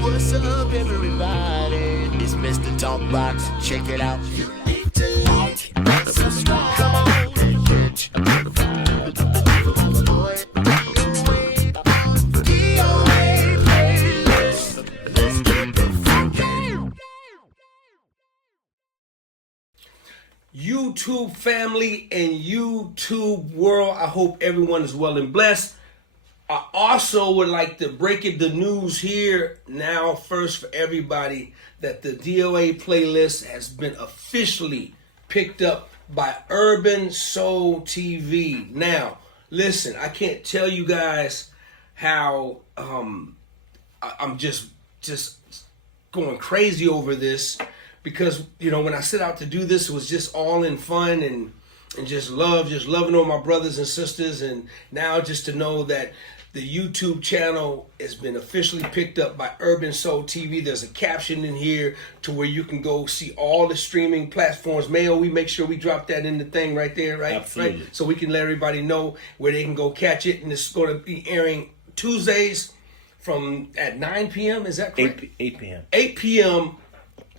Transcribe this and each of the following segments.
What's up, everybody? It's Mr. Talkbox. Check it out. You need to like and subscribe. Come on and catch a motherfucker. DOA playlist. Let's get the funky. YouTube family and YouTube world, I hope everyone is well and blessed. I also would like to break the news here now first for everybody that the DOA playlist has been officially picked up by Urban Soul TV. Now, listen, I can't tell you guys how I'm just going crazy over this because, you know, when I set out to do this, it was just all in fun and just loving all my brothers and sisters. And now just to know that the YouTube channel has been officially picked up by Urban Soul TV. There's a caption in here to where you can go see all the streaming platforms. Mayo, we make sure we drop that in the thing right there, right? Absolutely. Right? So we can let everybody know where they can go catch it. And it's going to be airing Tuesdays at 9 p.m. Is that correct? 8 p.m. 8 p.m.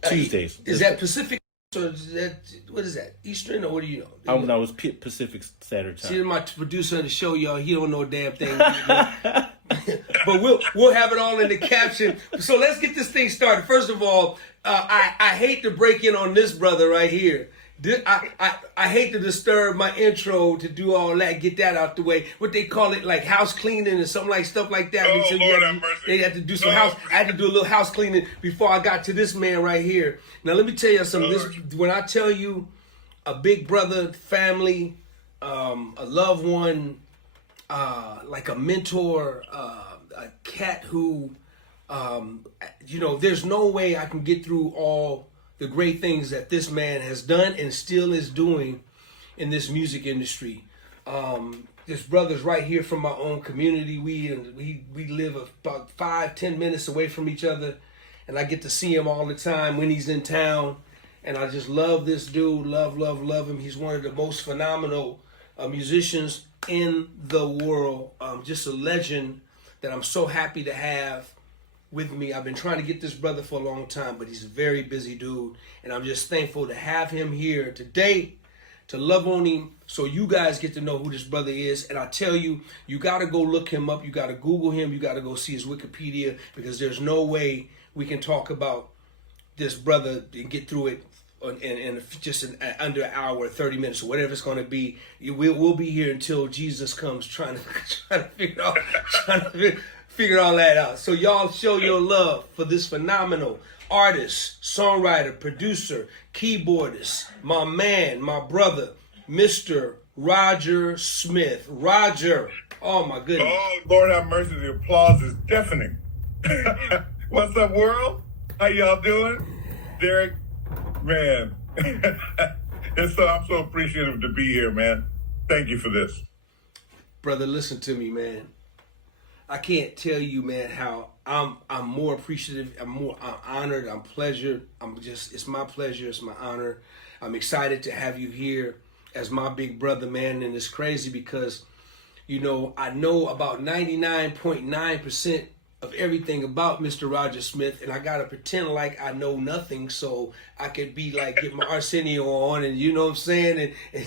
Tuesdays. Is that Pacific? Or is that, what is that? Eastern, or what do you know? No, it's Pacific Standard Time. See, my producer of the show, y'all, he don't know a damn thing. But we'll have it all in the caption. So let's get this thing started. First of all, I hate to break in on this brother right here. I hate to disturb my intro to do all that, get that out the way. What they call it, like house cleaning or something like stuff like that. Oh, Lord have mercy. They had to do some house. I had to do a little house cleaning before I got to this man right here. Now let me tell you something. When I tell you a big brother, family, a loved one, like a mentor, a cat who, you know, there's no way I can get through all the great things that this man has done and still is doing in this music industry. This brother's right here from my own community. We live about 5-10 minutes away from each other, and I get to see him all the time when he's in town. And I just love this dude, love him. He's one of the most phenomenal musicians in the world. Just a legend that I'm so happy to have with me. I've been trying to get this brother for a long time, but he's a very busy dude, and I'm just thankful to have him here today to love on him so you guys get to know who this brother is. And I tell you, you got to go look him up. You got to Google him. You got to go see his Wikipedia, because there's no way we can talk about this brother and get through it in just under an hour, 30 minutes, or whatever it's going to be. We'll be here until Jesus comes trying to figure all that out. So y'all show your love for this phenomenal artist, songwriter, producer, keyboardist, my man, my brother, Mr. Roger Smith. Roger, oh my goodness. Oh, Lord have mercy, the applause is deafening. What's up, world? How y'all doing? Derek, man. I'm so appreciative to be here, man. Thank you for this. Brother, listen to me, man. I can't tell you, man, how I'm more appreciative, I'm honored, I'm pleasured. It's my pleasure, it's my honor. I'm excited to have you here as my big brother, man, and it's crazy because, you know, I know about 99.9% of everything about Mr. Roger Smith, and I gotta pretend like I know nothing so I could be like, get my Arsenio on, and you know what I'm saying? And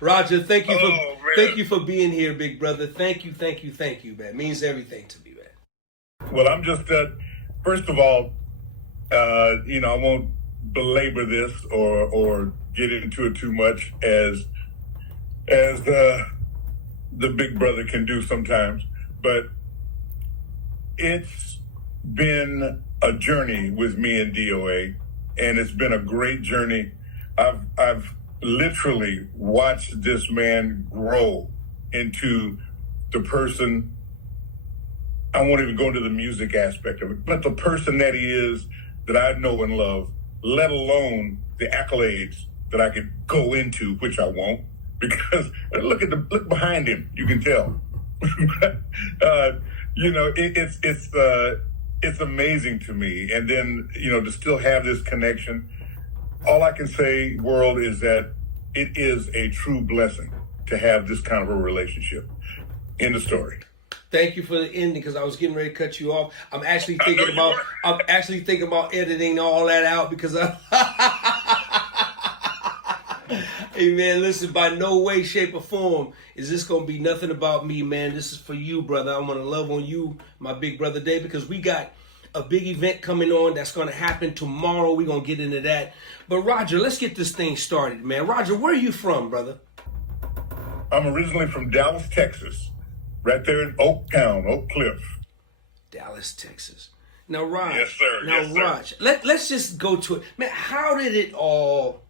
Roger, thank you for being here, big brother. Thank you, man. It means everything to me, man. Well, I'm just, first of all, you know, I won't belabor this or get into it too much as the big brother can do sometimes, but it's been a journey with me and DOA, and it's been a great journey. I've literally watched this man grow into the person. I won't even go into the music aspect of it, but the person that he is, that I know and love, let alone the accolades that I could go into, which I won't, because look behind him, you can tell. You know, it's amazing to me. And then, you know, to still have this connection, all I can say, world, is that it is a true blessing to have this kind of a relationship. End of story. Thank you for the ending because I was getting ready to cut you off. I'm actually I know thinking you about were. I'm actually thinking about editing all that out because I Hey man, listen, by no way, shape, or form is this gonna be nothing about me, man. This is for you, brother. I wanna love on you, my big brother Dave, because we got a big event coming on that's gonna happen tomorrow. We're gonna get into that. But Roger, let's get this thing started, man. Roger, where are you from, brother? I'm originally from Dallas, Texas, right there in Oak Town, Oak Cliff. Dallas, Texas. Now, Raj. Yes, sir. Now, Yes, sir. Raj, let's just go to it. Man, how did it all...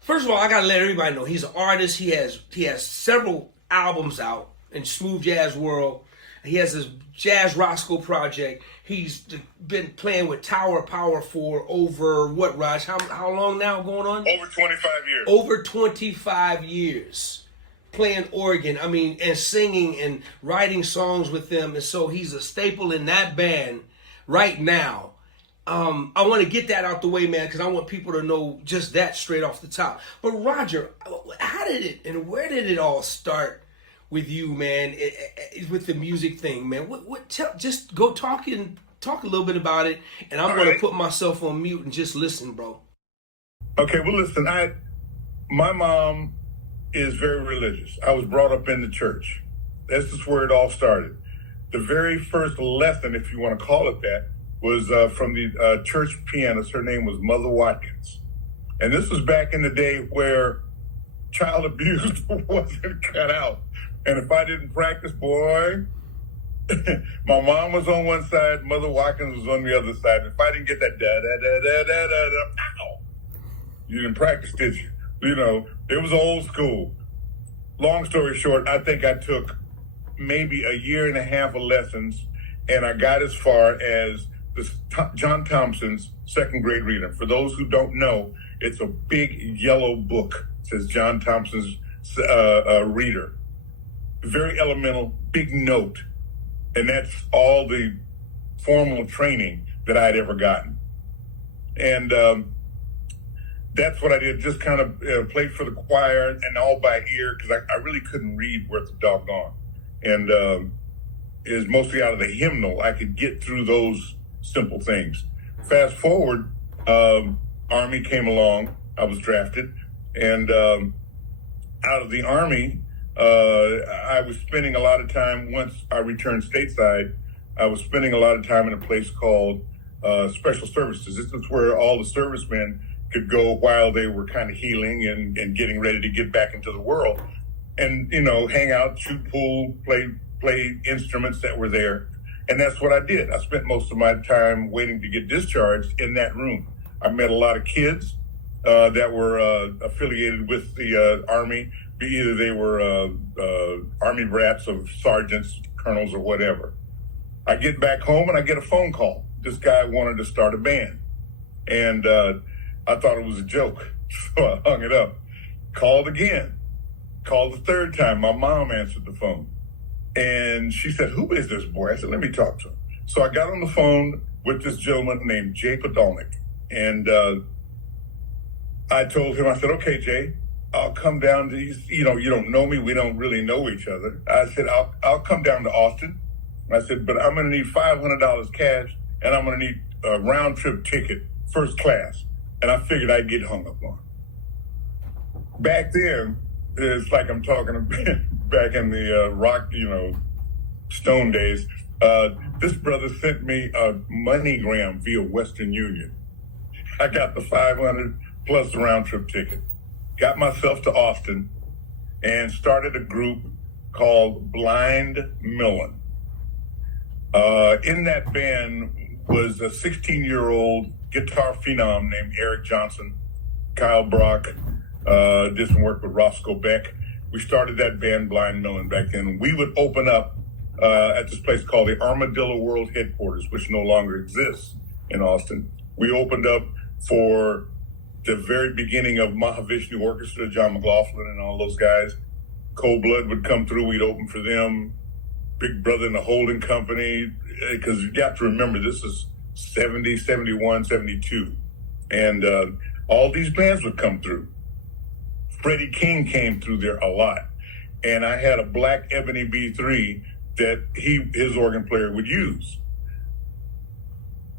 First of all, I got to let everybody know he's an artist. He has several albums out in smooth jazz world. He has his Jazz Roscoe project. He's been playing with Tower Power for over, what, Raj? How long now going on? Over 25 years. Over 25 years playing organ, and singing and writing songs with them. And so he's a staple in that band right now. I want to get that out the way, man, because I want people to know just that straight off the top. But Roger, how did it and where did it all start with you, man, with the music thing, man? Just go talk a little bit about it, and I'm going to put myself on mute and just listen, bro. Okay, well, listen, my mom is very religious. I was brought up in the church. This is where it all started. The very first lesson, if you want to call it that, was from the church pianist. Her name was Mother Watkins. And this was back in the day where child abuse wasn't cut out. And if I didn't practice, boy, my mom was on one side, Mother Watkins was on the other side. If I didn't get that da-da-da-da-da-da-da, ow, you didn't practice, did you? You know, it was old school. Long story short, I think I took maybe a year and a half of lessons, and I got as far as John Thompson's second grade reader. For those who don't know, it's a big yellow book. It says John Thompson's reader. Very elemental, big note. And that's all the formal training that I'd ever gotten. And that's what I did, just kind of played for the choir and all by ear, because I really couldn't read worth a doggone. And it was mostly out of the hymnal. I could get through those simple things. Fast forward, Army came along. I was drafted. And out of the Army, I was spending a lot of time, once I returned stateside, I was spending a lot of time in a place called Special Services. This is where all the servicemen could go while they were kind of healing and getting ready to get back into the world. And, you know, hang out, shoot pool, play instruments that were there. And that's what I did. I spent most of my time waiting to get discharged in that room. I met a lot of kids that were affiliated with the Army. Either they were Army brats of sergeants, colonels, or whatever. I get back home and I get a phone call. This guy wanted to start a band. And I thought it was a joke. So I hung it up. Called again. Called the third time. My mom answered the phone. And she said, "Who is this boy?" I said, "Let me talk to him." So I got on the phone with this gentleman named Jay Podolnik. And I told him, I said, "Okay, Jay, I'll come down to, you don't know me. We don't really know each other." I said, I'll come down to Austin. I said, "But I'm going to need $500 cash, and I'm going to need a round trip ticket, first class." And I figured I'd get hung up on. Back then, it's like I'm talking back in the rock, Stone days. This brother sent me a MoneyGram via Western Union. I got the 500 plus the round trip ticket. Got myself to Austin and started a group called Blind Millin. In that band was a 16-year-old guitar phenom named Eric Johnson, Kyle Brock, did some work with Roscoe Beck. We started that band Blind Millin back then. We would open up at this place called the Armadillo World Headquarters, which no longer exists in Austin. We opened up for the very beginning of Mahavishnu Orchestra, John McLaughlin and all those guys. Cold Blood would come through, we'd open for them. Big Brother and the Holding Company, because you got to remember this is 70, 71, 72. And all these bands would come through. Freddie King came through there a lot. and I had a black Ebony B3 that his organ player would use.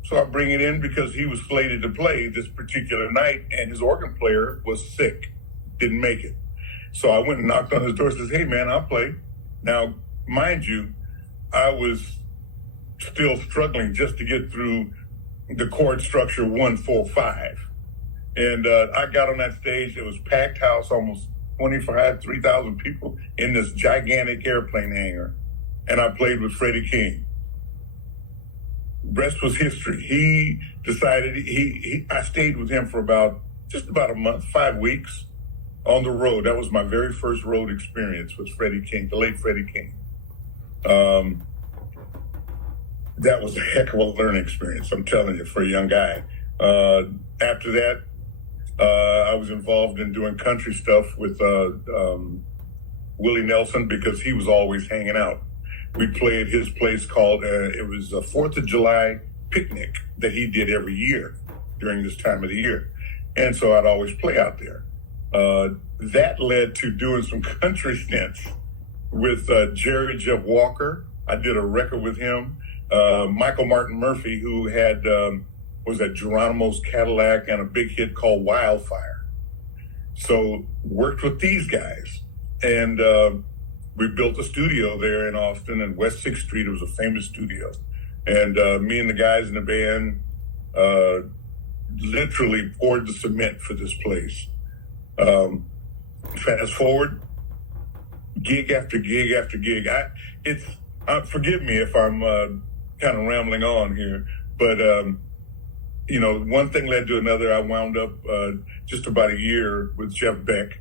So I bring it in because he was slated to play this particular night, and his organ player was sick, didn't make it. So I went and knocked on his door and says, "Hey man, I'll play." Now, mind you, I was still struggling just to get through the chord structure 1-4-5. And I got on that stage. It was packed house, almost 3,000 people in this gigantic airplane hangar. And I played with Freddie King. Rest was history. He decided I stayed with him for just about a month, 5 weeks on the road. That was my very first road experience with Freddie King, the late Freddie King. That was a heck of a learning experience, I'm telling you, for a young guy. After that, I was involved in doing country stuff with Willie Nelson because he was always hanging out. We played his place called, it was a 4th of July picnic that he did every year during this time of the year. And so I'd always play out there. That led to doing some country stints with Jerry Jeff Walker. I did a record with him. Michael Martin Murphy, who was at Geronimo's Cadillac and a big hit called Wildfire. So worked with these guys. And we built a studio there in Austin and West 6th Street. It was a famous studio. And me and the guys in the band literally poured the cement for this place. Fast forward, gig after gig after gig. Forgive me if I'm kind of rambling on here, but one thing led to another. I wound up just about a year with Jeff Beck.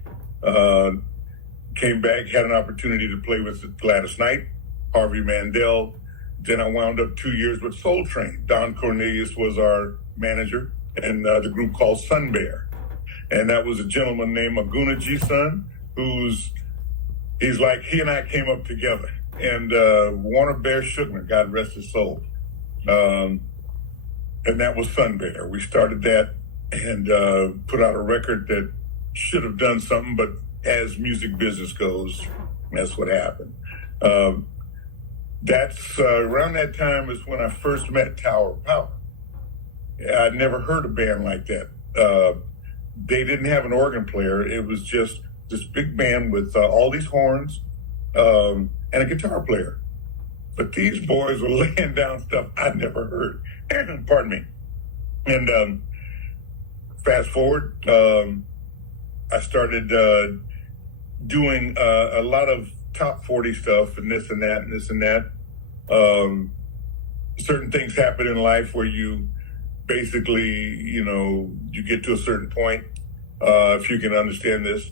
Came back, had an opportunity to play with Gladys Knight, Harvey Mandel. Then I wound up 2 years with Soul Train. Don Cornelius was our manager, and the group called Sun Bear. And that was a gentleman named Aguna G-Sun, he and I came up together. And Warner Bear Shugner, God rest his soul. And that was Sun Bear. We started that and put out a record that should have done something, but as music business goes, that's what happened. That's around that time is when I first met Tower of Power. I'd never heard a band like that. They didn't have an organ player. It was just this big band with all these horns and a guitar player. But these boys were laying down stuff I'd never heard. Pardon me. And fast forward, I started doing a lot of top 40 stuff and this and that and this and that. Certain things happen in life where you basically, you get to a certain point. If you can understand this,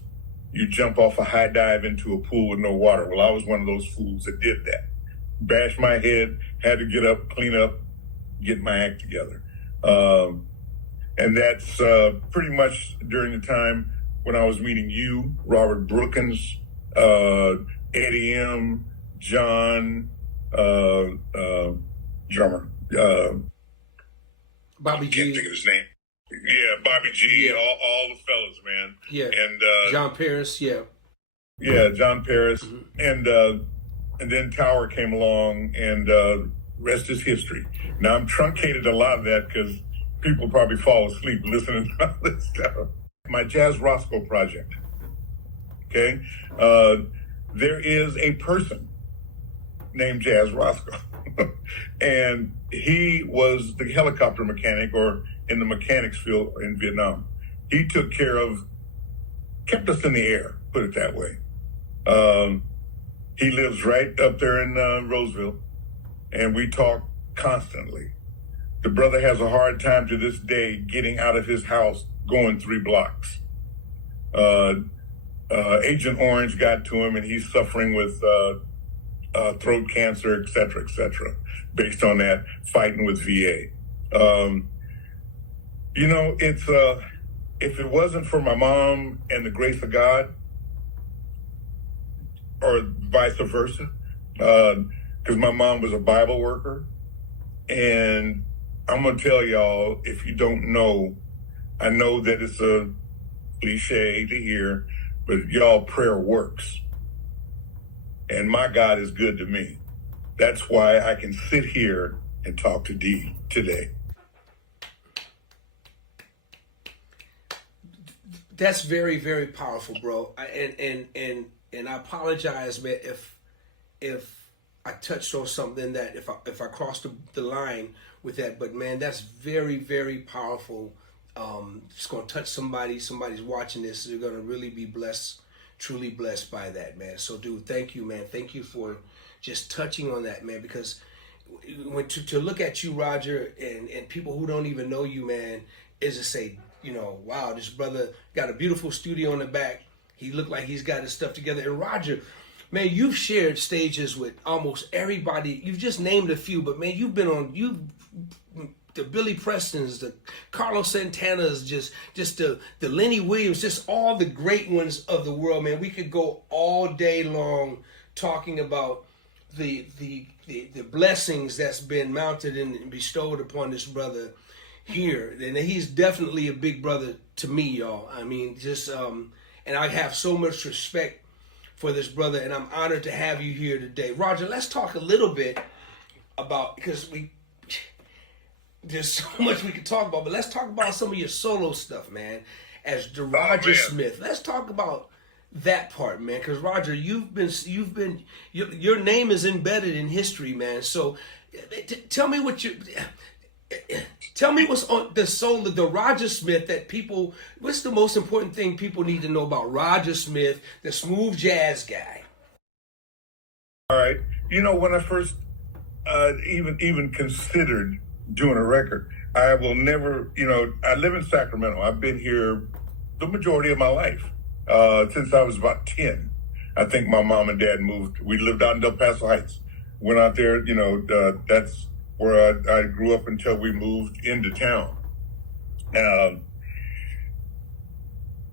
you jump off a high dive into a pool with no water. Well, I was one of those fools that did that. Bashed my head, had to get up, clean up, get my act together. And that's pretty much during the time when I was meeting you, Robert Brookins, Eddie M., John, drummer. Bobby G. Can't think of his name. Yeah, Bobby G. Yeah. All the fellas, man. Yeah. And John Paris. Yeah. Yeah, John Paris. Mm-hmm. And then Tower came along, and rest is history. Now I'm truncated a lot of that because people probably fall asleep listening to all this stuff. My Jazz Roscoe project. Okay, there is a person named Jazz Roscoe, and he was the helicopter mechanic, or in the mechanics field in Vietnam. He kept us in the air, put it that way. He lives right up there in Roseville, and we talk constantly. The brother has a hard time to this day getting out of his house going 3 blocks. Agent Orange got to him, and he's suffering with throat cancer, et cetera, based on that, fighting with VA. It's if it wasn't for my mom and the grace of God, or vice versa, because my mom was a Bible worker, and I'm gonna tell y'all, if you don't know, I know that it's a cliche to hear, but y'all, prayer works. and my God is good to me. That's why I can sit here and talk to D today. That's very, very powerful, bro. And I apologize, man, if I touched on something that if I crossed the line with that. But man, that's very, very powerful. It's gonna touch somebody. Somebody's watching this. They're gonna really be blessed, truly blessed by that, man. So, dude, thank you, man. Thank you for just touching on that, man. Because when to look at you, Roger, and people who don't even know you, man, is to say, you know, wow, this brother got a beautiful studio in the back. He looked like he's got his stuff together. And Roger, man, you've shared stages with almost everybody. You've just named a few, but man, you've been on the Billy Prestons, the Carlos Santanas, just the Lenny Williams, just all the great ones of the world, man. We could go all day long talking about the blessings that's been mounted and bestowed upon this brother here. And he's definitely a big brother to me, y'all. I mean, just and I have so much respect for this brother, and I'm honored to have you here today. Roger, let's talk a little bit about, because there's so much we could talk about, but let's talk about some of your solo stuff, man, as the Roger Smith. Let's talk about that part, man, because Roger, you've been your name is embedded in history, man. So tell me what's on the soul of the Roger Smith that people, what's the most important thing people need to know about Roger Smith, the smooth jazz guy? All right. You know, when I first even considered doing a record, I will never, you know, I live in Sacramento. I've been here the majority of my life, since I was about 10. I think my mom and dad moved. We lived out in Del Paso Heights. Went out there, you know, that's where I grew up until we moved into town.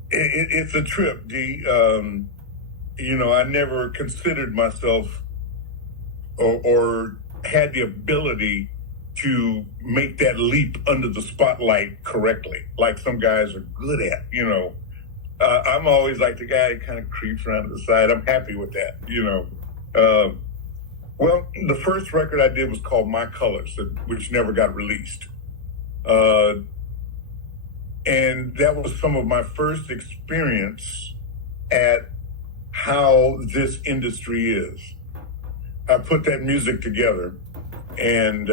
It's a trip, D. You know, I never considered myself or had the ability to make that leap under the spotlight correctly, like some guys are good at, you know. I'm always like the guy who kind of creeps around to the side. I'm happy with that, you know. Well, the first record I did was called My Colors, which never got released. And that was some of my first experience at how this industry is. I put that music together, and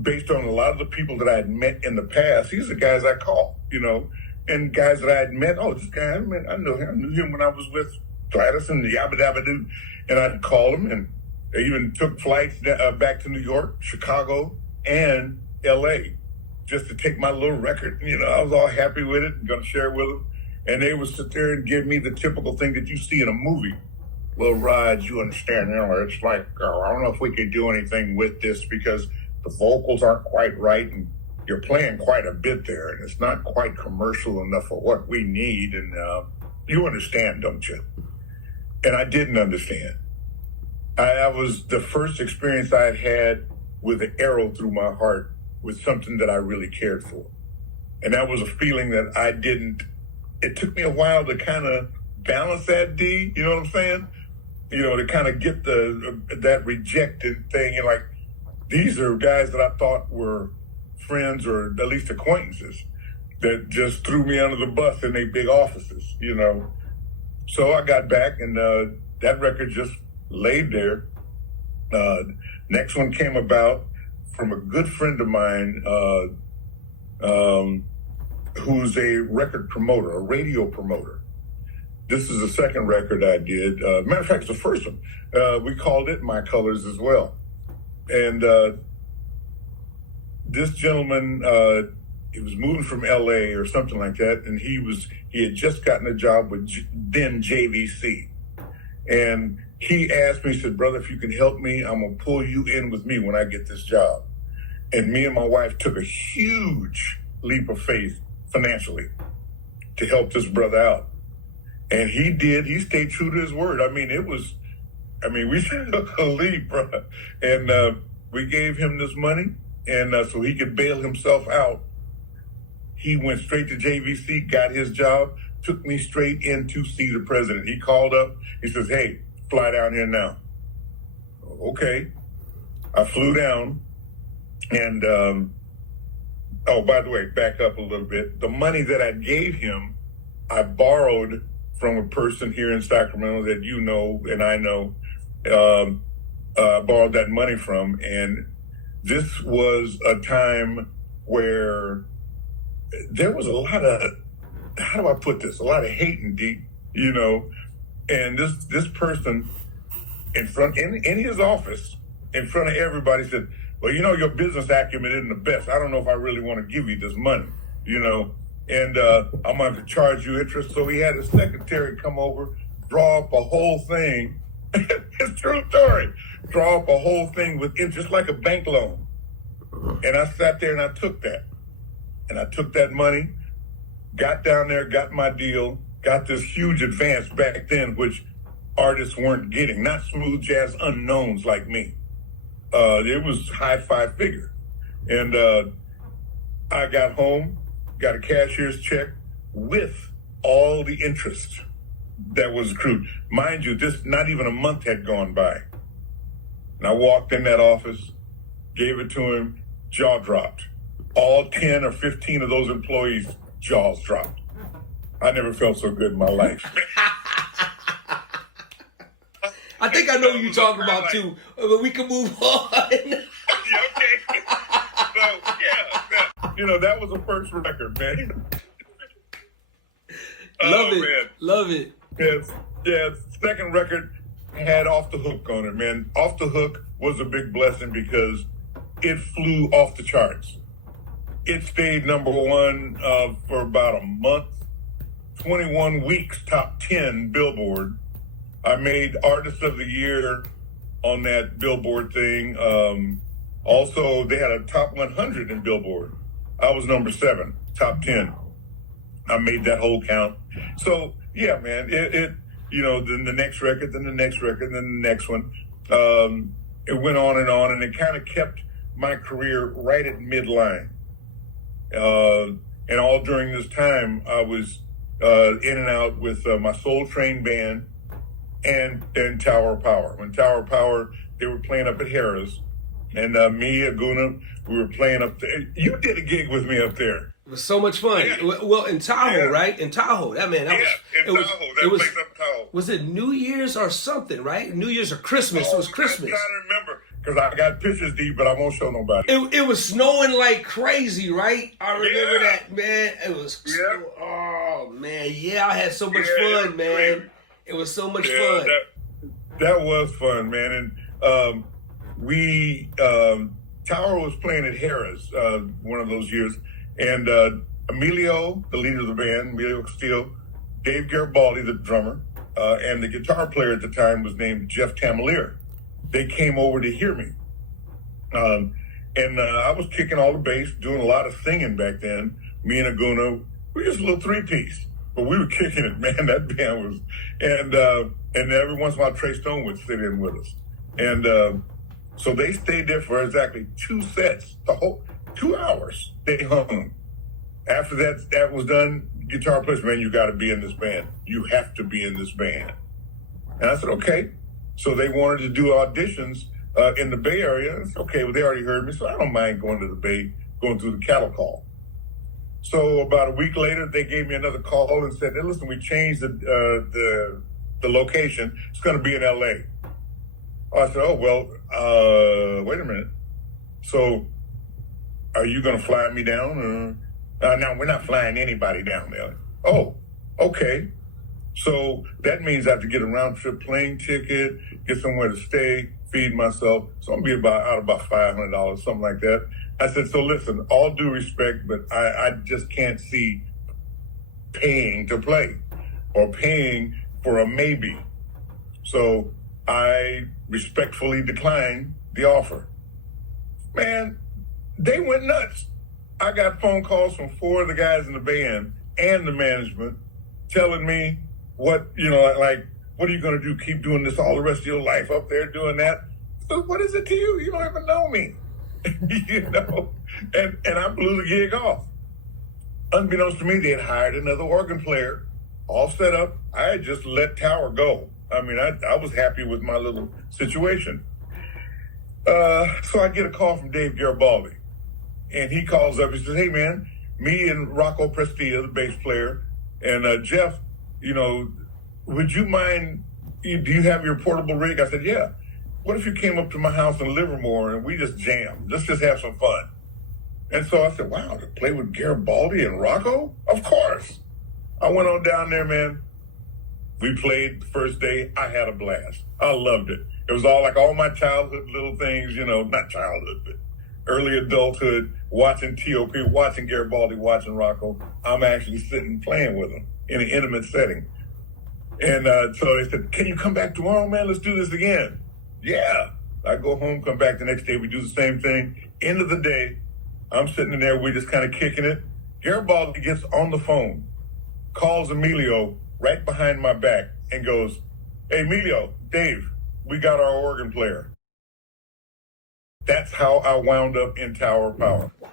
based on a lot of the people that I had met in the past, these are guys I call, you know, and guys that I had met. Oh, this guy, I knew him when I was with Gladys and the Yabba Dabba Doo. And I'd call him, and they even took flights back to New York, Chicago, and LA just to take my little record. You know, I was all happy with it and going to share it with them. And they would sit there and give me the typical thing that you see in a movie. Well, Rod, you understand, you know, it's like, I don't know if we could do anything with this because the vocals aren't quite right, and you're playing quite a bit there, and it's not quite commercial enough for what we need. And you understand, don't you? And I didn't understand. I was the first experience I had with an arrow through my heart with something that I really cared for. And that was a feeling that I didn't, it took me a while to kind of balance that, D, you know what I'm saying? You know, to kind of get that rejected thing. And like, these are guys that I thought were friends or at least acquaintances that just threw me under the bus in their big offices, you know? So I got back, and that record just laid there. Next one came about from a good friend of mine who's a record promoter, a radio promoter. This is the second record I did. Matter of fact, it's the first one. We called it My Colors as well. And this gentleman, he was moving from LA or something like that, and he had just gotten a job with then JVC. And he asked me, he said, brother, if you can help me, I'm going to pull you in with me when I get this job. And me and my wife took a huge leap of faith financially to help this brother out. And he did. He stayed true to his word. I mean, we took a leap, bro. And we gave him this money, and so he could bail himself out. He went straight to JVC, got his job, took me straight in to see the president. He called up. He says, hey, fly down here now. Okay. I flew down, and oh, by the way, back up a little bit. The money that I gave him, I borrowed from a person here in Sacramento that you know and I know. Borrowed that money from, and this was a time where there was a lot of, how do I put this? A lot of hate and deep, and this person in his office, in front of everybody, said, well, your business acumen isn't the best. I don't know if I really want to give you this money, and I'm going to charge you interest. So he had his secretary come over, draw up a whole thing. It's true story. Draw up a whole thing with interest like a bank loan. And I sat there and I took that. And I took that money, got down there, got my deal, got this huge advance back then, which artists weren't getting, not smooth jazz unknowns like me. It was high five figure. And I got home, got a cashier's check with all the interest that was accrued. Mind you, this not even a month had gone by. And I walked in that office, gave it to him, jaw dropped. All 10 or 15 of those employees' jaws dropped. I never felt so good in my life. I think I know who you're talking about too, but we can move on. Okay. So, yeah, that was a first record, man. Love it. Man. Love it. Yes. Second record had Off the Hook on it, man. Off the Hook was a big blessing because it flew off the charts. It stayed number one for about a month, 21 weeks, top 10 Billboard. I made Artist of the Year on that Billboard thing. Also, they had a top 100 in Billboard. I was number 7, top 10. I made that whole count. So, yeah, man, then the next record, then the next record, then the next one. It went on, and it kind of kept my career right at midline. And all during this time, I was in and out with my Soul Train band and Tower of Power. When Tower of Power, they were playing up at Harrah's, and me, Aguna, we were playing up there. You did a gig with me up there. It was so much fun. Yeah. Well, in Tahoe, right? In Tahoe. That place up in Tahoe. Was it New Year's or something, right? New Year's or Christmas. It was Christmas. I'm trying to remember because I got pictures deep, but I won't show nobody. It was snowing like crazy, right? I remember that, man. It was, oh, man. Yeah, I had so much fun, man. Crazy. It was so much fun. That was fun, man. And Tower was playing at Harrah's one of those years. And Emilio, the leader of the band, Emilio Castillo, Dave Garibaldi, the drummer, and the guitar player at the time was named Jeff Tamalier. They came over to hear me. And I was kicking all the bass, doing a lot of singing back then. Me and Aguna, we were just a little three-piece. But we were kicking it, man. That band was... And every once in a while, Trey Stone would sit in with us. And so they stayed there for exactly 2 sets, the whole... 2 hours they hung. After that was done, guitar player, man, you got to be in this band. You have to be in this band. And I said, okay. So they wanted to do auditions in the Bay Area. I said, okay, well, they already heard me, so I don't mind going to the Bay, going through the cattle call. So about a week later, they gave me another call and said, hey, listen, we changed the location. It's going to be in L.A. I said, oh, well, wait a minute. So are you going to fly me down? No, we're not flying anybody down there. Oh, okay. So that means I have to get a round trip plane ticket, get somewhere to stay, feed myself. So I'm going to be out about $500, something like that. I said, so listen, all due respect, but I just can't see paying to play or paying for a maybe. So I respectfully declined the offer. Man, they went nuts. I got phone calls from 4 of the guys in the band and the management telling me what are you going to do? Keep doing this all the rest of your life up there doing that? So what is it to you? You don't even know me. And I blew the gig off. Unbeknownst to me, they had hired another organ player, all set up. I had just let Tower go. I mean, I was happy with my little situation. So I get a call from Dave Garibaldi, and he calls up. He says, "Hey, man, me and Rocco Prestia, the bass player, and Jeff, you know, would you mind? Do you have your portable rig?" I said, "Yeah." "What if you came up to my house in Livermore and we just jammed? Let's just have some fun." And so I said, "Wow, to play with Garibaldi and Rocco? Of course." I went on down there, man. We played the first day. I had a blast. I loved it. It was all like all my childhood little things, you know, not childhood, but early adulthood, watching TOP, watching Garibaldi, watching Rocco. I'm actually sitting playing with them in an intimate setting. And so they said, "Can you come back tomorrow, man? Let's do this again." Yeah. I go home, come back the next day. We do the same thing. End of the day, I'm sitting in there. We're just kind of kicking it. Garibaldi gets on the phone, calls Emilio right behind my back and goes, "Hey, Emilio, Dave, we got our organ player." That's how I wound up in Tower Power. Wow.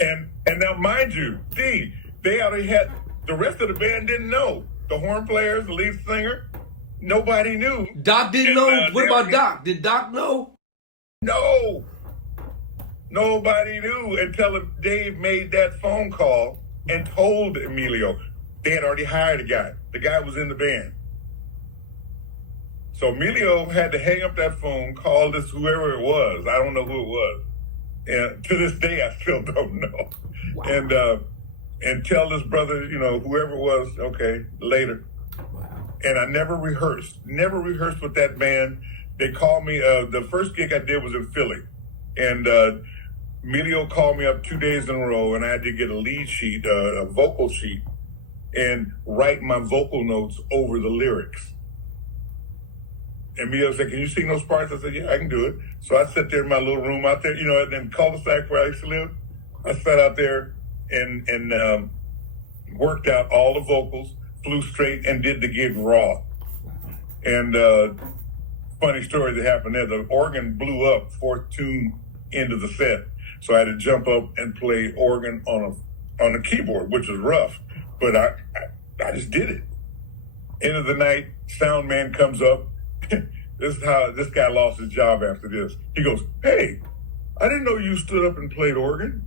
And now, mind you, they already had, the rest of the band didn't know. The horn players, the lead singer, nobody knew. Doc didn't know? What about Doc? Did Doc know? No. Nobody knew until Dave made that phone call and told Emilio. They had already hired a guy. The guy was in the band. So Emilio had to hang up that phone, call this whoever it was. I don't know who it was. And to this day, I still don't know. Wow. And tell this brother, you know, whoever it was, okay, later. Wow. And I never rehearsed with that band. They called me, the first gig I did was in Philly. And Emilio called me up 2 days in a row, and I had to get a lead sheet, a vocal sheet, and write my vocal notes over the lyrics. And Emilio said, "Can you sing those parts?" I said, "Yeah, I can do it." So I sat there in my little room out there, you know, in cul-de-sac where I used to live. I sat out there and worked out all the vocals, flew straight, and did the gig raw. And funny story that happened there. The organ blew up fourth tune into the set, so I had to jump up and play organ on a keyboard, which was rough. But I just did it. End of the night, sound man comes up. This is how this guy lost his job after this. He goes, "Hey, I didn't know you stood up and played organ."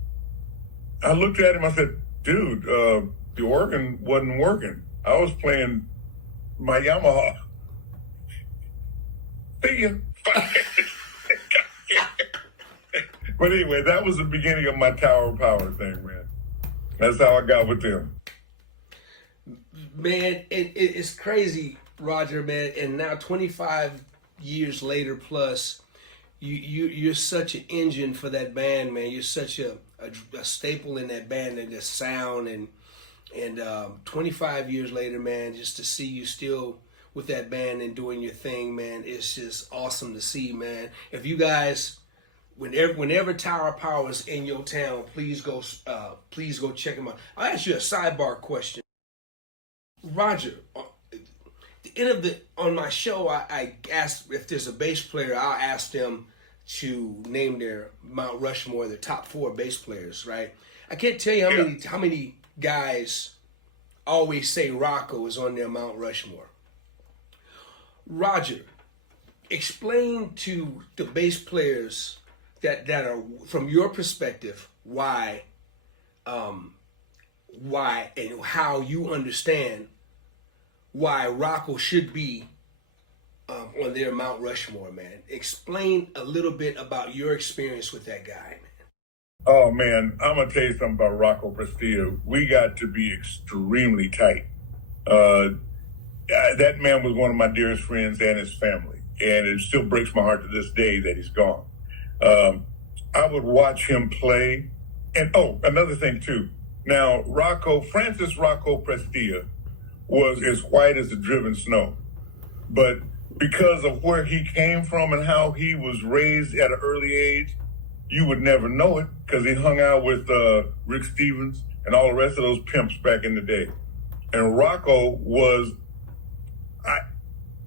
I looked at him. I said, "Dude, the organ wasn't working. I was playing my Yamaha." See ya. But anyway, that was the beginning of my Tower Power thing, man. That's how I got with them. Man, it's crazy, Roger, man. And now 25 years later plus, you're such an engine for that band, man. You're such a staple in that band and the sound. And 25 years later, man, just to see you still with that band and doing your thing, man, it's just awesome to see, man. If you guys, whenever Tower Power is in your town, please go check them out. I'll ask you a sidebar question. Roger, on my show, I asked if there's a bass player, I'll ask them to name their Mount Rushmore, their top 4 bass players, right? I can't tell you how many guys always say Rocco is on their Mount Rushmore. Roger, explain to the bass players that are, from your perspective, why and how you understand why Rocco should be on their Mount Rushmore, man. Explain a little bit about your experience with that guy, man. Oh, man, I'm going to tell you something about Rocco Prestia. We got to be extremely tight. That man was one of my dearest friends and his family, and it still breaks my heart to this day that he's gone. I would watch him play. And, another thing, too. Now, Francis Rocco Prestia was as white as the driven snow. But because of where he came from and how he was raised at an early age, you would never know it because he hung out with Rick Stevens and all the rest of those pimps back in the day. And Rocco was,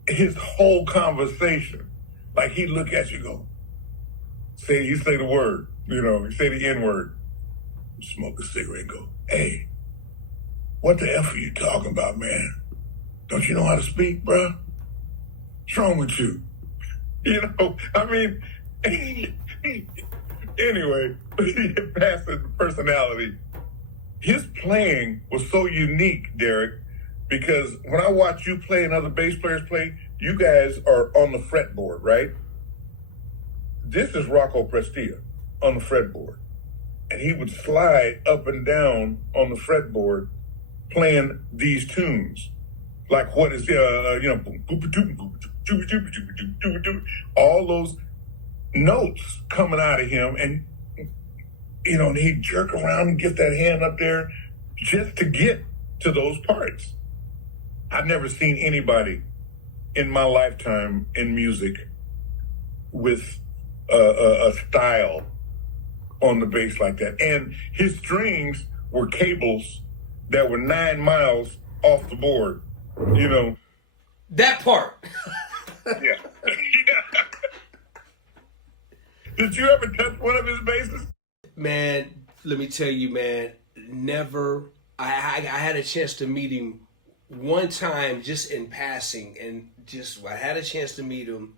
his whole conversation, like he'd look at you and go, he'd say the word, he'd say the N-word, smoke a cigarette and go, "Hey, what the F are you talking about, man? Don't you know how to speak, bruh?" What's wrong with you? You know, I mean, anyway, past his personality, his playing was so unique, Derek, because when I watch you play and other bass players play, you guys are on the fretboard, right? This is Rocco Prestia on the fretboard. And he would slide up and down on the fretboard playing these tunes. Like what is, all those notes coming out of him. And, and he'd jerk around and get that hand up there just to get to those parts. I've never seen anybody in my lifetime in music with a style on the bass like that. And his strings were cables that were 9 miles off the board, That part. Yeah. Did you ever touch one of his basses? Man, let me tell you, man, never. I had a chance to meet him one time just in passing, and I had a chance to meet him,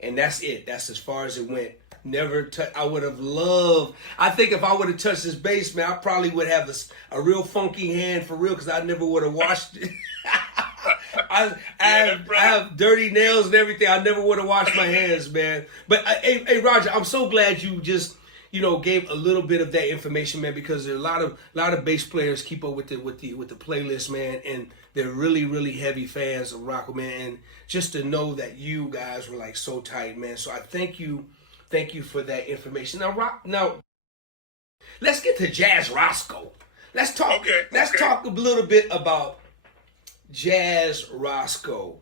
and that's it. That's as far as it went. Never I would have loved. I think if I would have touched his bass, man, I probably would have a real funky hand for real, because I never would have washed it. I have dirty nails and everything. I never would have washed my hands, man. But hey, Roger, I'm so glad you just gave a little bit of that information, man, because there are a lot of bass players keep up with the playlist, man, and they're really, really heavy fans of Rocco, man. And just to know that you guys were like so tight, man. So I thank you for that information. Now, let's get to Jazz Roscoe. Let's talk. Okay. Let's talk a little bit about Jazz Roscoe.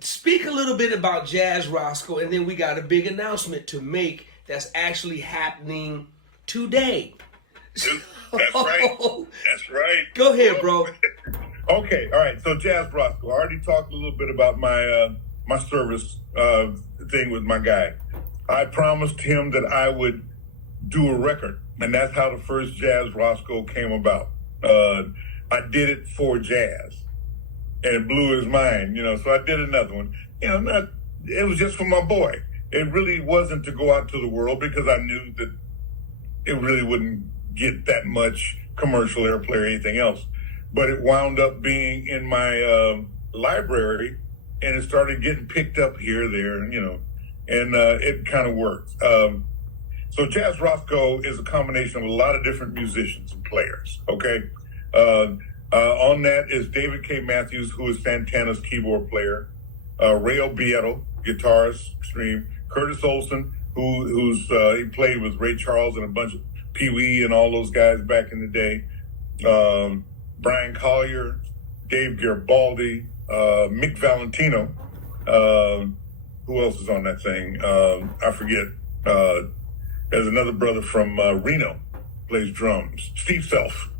Speak a little bit about Jazz Roscoe, and then we got a big announcement to make that's actually happening today. That's right. That's right. Go ahead, bro. Okay, all right. So Jazz Roscoe, I already talked a little bit about my service thing with my guy. I promised him that I would do a record, and that's how the first Jazz Roscoe came about. I did it for jazz, and it blew his mind, so I did another one. It was just for my boy. It really wasn't to go out to the world, because I knew that it really wouldn't get that much commercial airplay or anything else. But it wound up being in my library, and it started getting picked up here, there, and it kind of worked. So Jazz Roscoe is a combination of a lot of different musicians and players, okay? On that is David K. Matthews, who is Santana's keyboard player, Ray Obieto, guitarist, extreme, Curtis Olson, he played with Ray Charles and a bunch of Pee Wee and all those guys back in the day, Brian Collier, Dave Garibaldi, Mick Valentino, who else is on that thing? I forget. There's another brother from Reno, plays drums, Steve Self.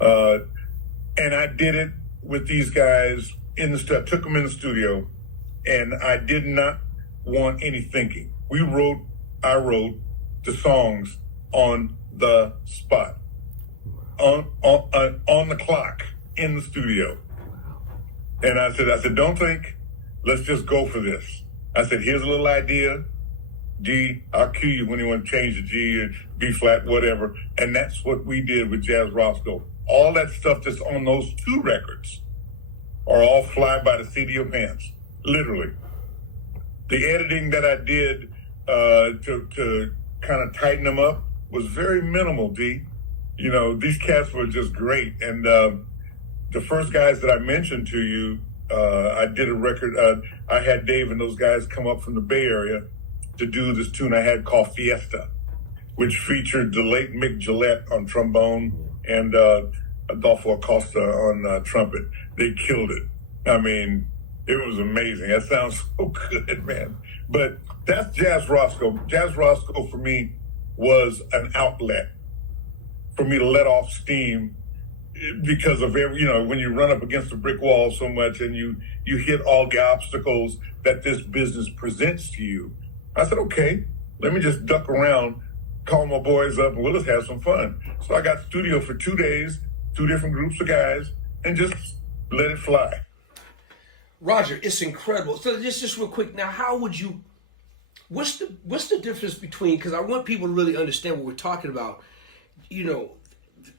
And I did it with these guys took them in the studio, and I did not want any thinking. I wrote the songs on the spot, on the clock in the studio. And I said, don't think, let's just go for this. I said, here's a little idea, D, I'll cue you when you want to change the G or B flat, whatever. And that's what we did with Jazz Roscoe. All that stuff that's on those 2 records are all fly by the seat of your pants, literally. The editing that I did to kind of tighten them up was very minimal, D. These cats were just great. And the first guys that I mentioned to you, I did a record. I had Dave and those guys come up from the Bay Area to do this tune I had called Fiesta, which featured the late Mick Gillette on trombone and Adolfo Acosta on trumpet. They killed it. I mean, it was amazing. That sounds so good, man. But that's Jazz Roscoe. Jazz Roscoe for me was an outlet for me to let off steam, because of when you run up against a brick wall so much and you hit all the obstacles that this business presents to you. I said, okay, let me just duck around, call my boys up, and we'll just have some fun. So I got studio for 2 days, 2 different groups of guys, and just let it fly. Roger, it's incredible. So just real quick now, how would you? What's the difference between? Because I want people to really understand what we're talking about. You know,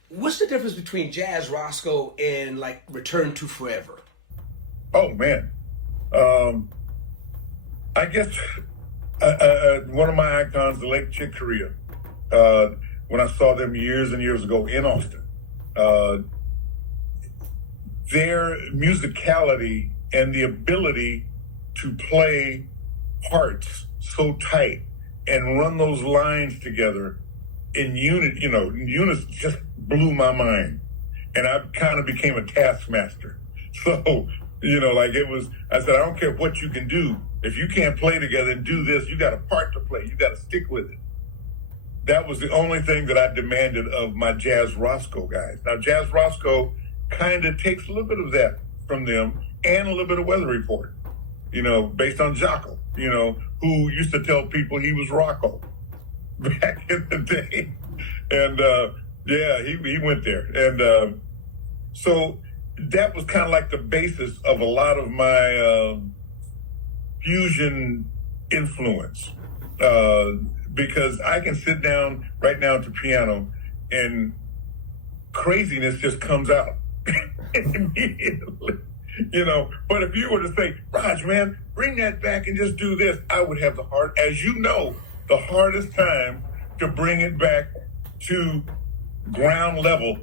what's the difference between Jazz Roscoe and like Return to Forever? Oh man, I guess one of my icons, the late Chick Corea. When I saw them years and years ago in Austin, their musicality and the ability to play parts so tight and run those lines together in unison just blew my mind. And I kind of became a taskmaster. So, like I said, I don't care what you can do. If you can't play together and do this, you got a part to play. You got to stick with it. That was the only thing that I demanded of my Jazz Roscoe guys. Now, Jazz Roscoe kind of takes a little bit of that from them and a little bit of Weather Report, based on Jocko, who used to tell people he was Rocco back in the day. And, he went there. And so that was kind of like the basis of a lot of my fusion influence. Because I can sit down right now at the piano and craziness just comes out immediately, But if you were to say, Raj, man, bring that back and just do this, I would have the hardest time to bring it back to ground level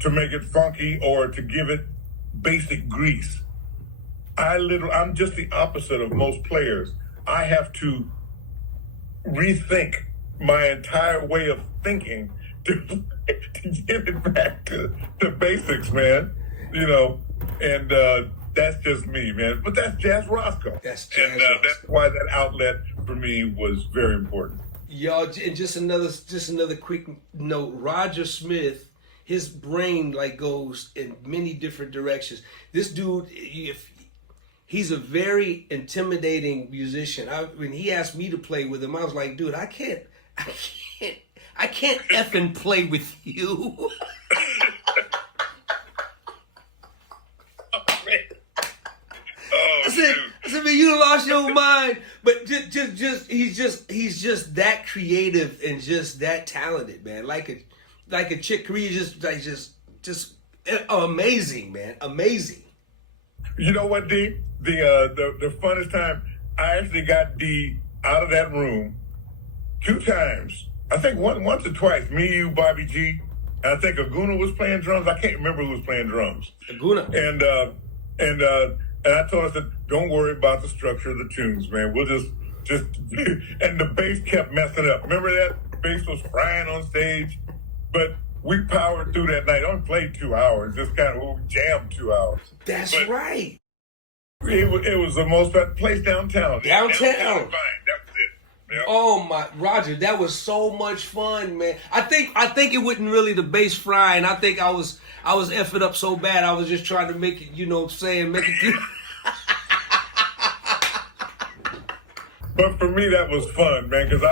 to make it funky or to give it basic grease. I'm just the opposite of most players. I have to rethink my entire way of thinking to get it back to the basics, man. And that's just me, man. But that's Jazz Roscoe. That's Jazz Roscoe. That's why that outlet for me was very important. Y'all, and just another quick note. Roger Smith, his brain goes in many different directions. This dude, he's a very intimidating musician. When he asked me to play with him, I was like, dude, I can't effing play with you. I said, man, you lost your mind. But he's just that creative and just that talented, man. Like a Chick Corea, just amazing, man, amazing. You know what, D? The funnest time, I actually got D out of that room 2 times. I think once or twice. Me, you, Bobby G. And I think Aguna was playing drums. I can't remember who was playing drums. Aguna. And I told us that don't worry about the structure of the tunes, man. We'll just and the bass kept messing up. Remember that? The bass was frying on stage. But we powered through that night. I only played 2 hours. Just kind of jammed 2 hours. That's right. It was the most place downtown. Downtown. That was it. Yep. Oh my, Roger, that was so much fun, man. I think it wasn't really the bass frying. I think I was effing up so bad. I was just trying to make it, make it. But for me, that was fun, man. Because